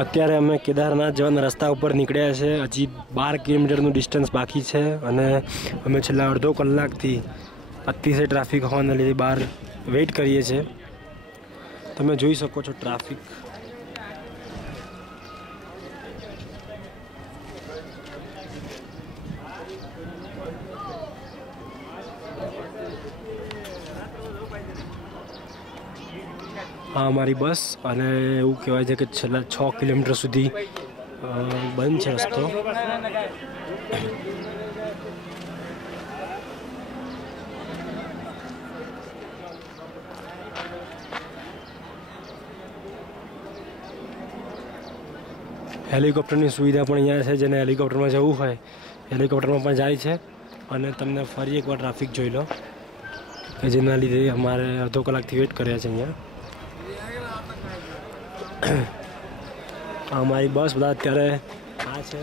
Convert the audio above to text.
અત્યારે અમે કેદારનાથ જવાના રસ્તા ઉપર નીકળ્યા છે। હજી 12 કિલોમીટરનું ડિસ્ટન્સ બાકી છે અને અમે છેલ્લા અડધો કલાકથી અતિશય ટ્રાફિક હોવાના લીધે બહાર વેઇટ કરીએ છીએ। તમે જોઈ શકો છો ટ્રાફિક। हाँ हमारी बस અને એવું કહેવાય છે કે છેલ્લા 6 કિલોમીટર સુધી બંધ છે રસ્તો। હેલિકોપ્ટરની સુવિધા પણ અહીંયા છે। જેને હેલિકોપ્ટરમાં જવું હોય હેલિકોપ્ટરમાં પણ જાય છે અને તમને ફરી એકવાર ટ્રાફિક જોઈ લો કે જેના લીધે અમારે અડધો કલાકથી વેઇટ કર્યા છે અહીંયા। हमारी बस બધા અત્યારે આ છે।